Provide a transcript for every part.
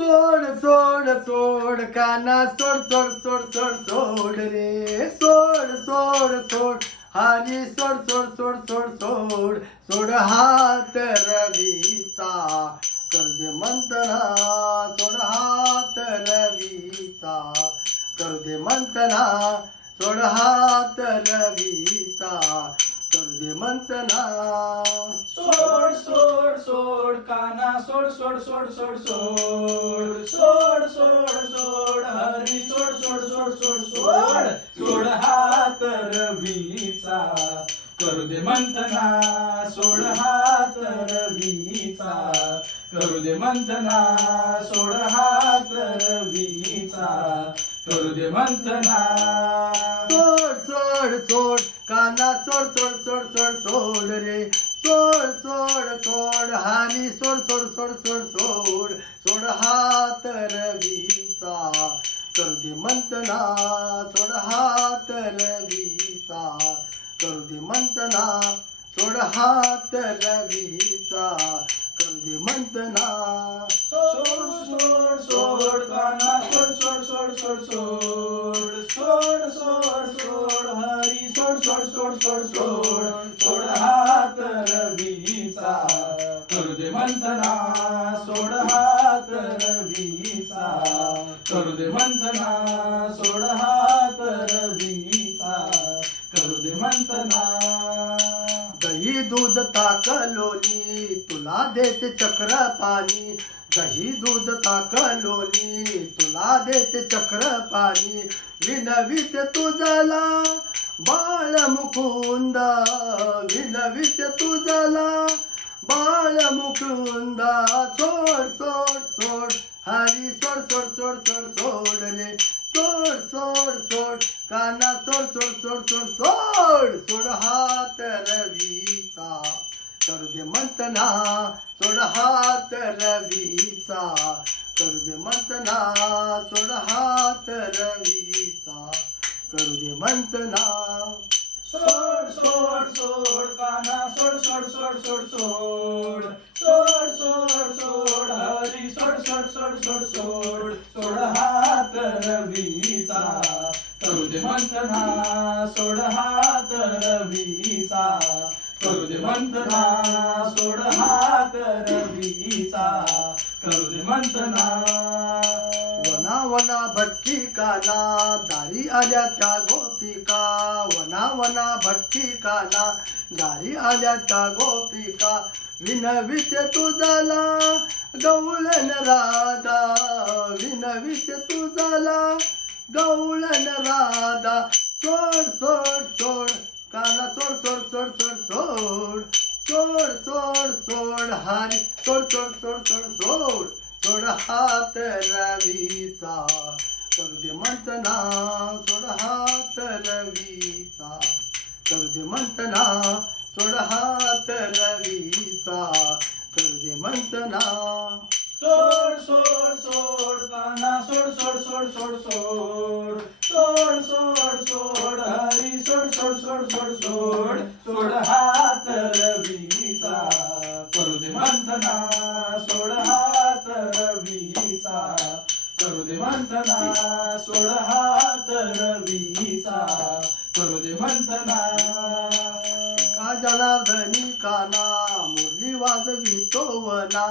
सोड सोड सोड काना सोड सोड सोड सोड सोड रे सोड सोड सोड हानी सोड सोड सोड सोड सोड सोड हात रवीचा कर दे मंतना सोड हात रवीचा कर दे मंतना सोड हात रवीचा कर दे मंतना सोड सोड सोड सोड सोड सोड सोड सोड सोड सोड सोड हरी सोड सोड सोड सोड सोड सोड हात रवीचा करू दे मंथना सोड हात रवीचा करू दे मंथना सोड हात रवीचा करू दे मंथना सोड सोड सोड काना सोड सोड सोड सोड सोड रे सोड सोड सोड हानी सोड सोड सोड सोड सोड सोड हात रवीचा कर दे मंतना सोड हात रवीचा कर दे मंतना सोड हात रवीचा कर दे मंतना सोड सोड सोड काना सोड सोड सोड सोड सोड सोड सोड सोड हरी सोड सोड सोड सोड सोड दे मंथना सोड हात रवीचा करू दे मंथना दही दूध ताक लोणी तुला देते चक्र पाणी. दही दूध ताक लोणी तुला देते चक्र पाणी. विनवित तुझला बाळ मुकुंद. विनवित तुझला बाळ मुकुंद. सोड सोड सोड. हरी सोड सोड सोड सोड सोड रे सोड सोड सोड काना सोड सोड सोड सोड सोड सोड हात रवीचा कर दे मंतना सोड हात रवीचा कर दे मंतना सोड हात रवीचा कर दे मंतना सोड सोड सोड काना सोड सोड सोड सोड सोड मंथना सोड हात रवीचा करू दे मंथना सोड हात रवीचा करू दे मंथना. वना वना भटकी काना दारी आल्या त्या गोपिका. वना वना भटकी काना दारी आल्या त्या गोपिका. विनवित तुझाला गवळण राधा. विनवित तुझाला गवळण राधा सोड सोड सोड काना सोड सोड सोड सोड सोड सोड सोड सोड हारी सोड सोड सोड सोड सोड सोड हात रवीचा करू दे मंतना सोड हात रवीचा करू दे मंतना सोड हात रवीचा करू दे मंतना सोड सोड सोड पाना सोड सोड सोड सोड सोड. सोड सोड सोड हरी सोड सोड सोड सोड सोड. सोड हात रवीचा करू दे मंथना. सोड हात रवीचा करू दे मंथना. सोड हात रवीचा करू दे मंथना. एका जनार्दनी काना मुरली वाजवितो वना.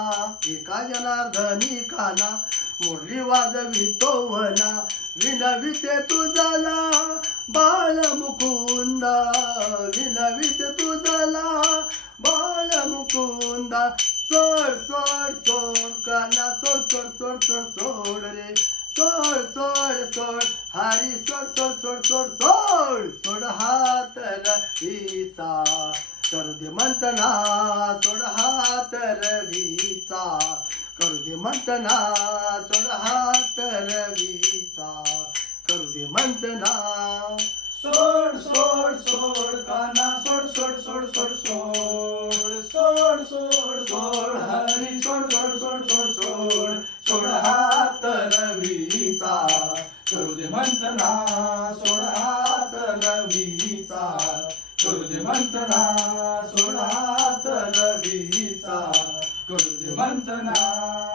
एका जनार्दनी काना मुरली वाजवितो वना विनविते तुझाला बाळ मुकुंदा विनविते तुझाला बाळ मुकुंदा सोड सोड सोड काना सोड सोड सोड सोड सोड रे सोड सोड सोड हरी सोड सोड सोड सोड सोड सोड हात रहीचा करू दे मंतना सोड हात दे मंतना सोड हात रवीचा करू दे मंतना सोड सोड सोड काना सोड सोड सोड सोड सोड सोड सोड सोड हरी सोड सोड सोड सोड सोड सोड हात रवीचा करू दे मंथना सोड हात रवीचा करू दे मंथना सोड हात रवीचा करू दे मंथना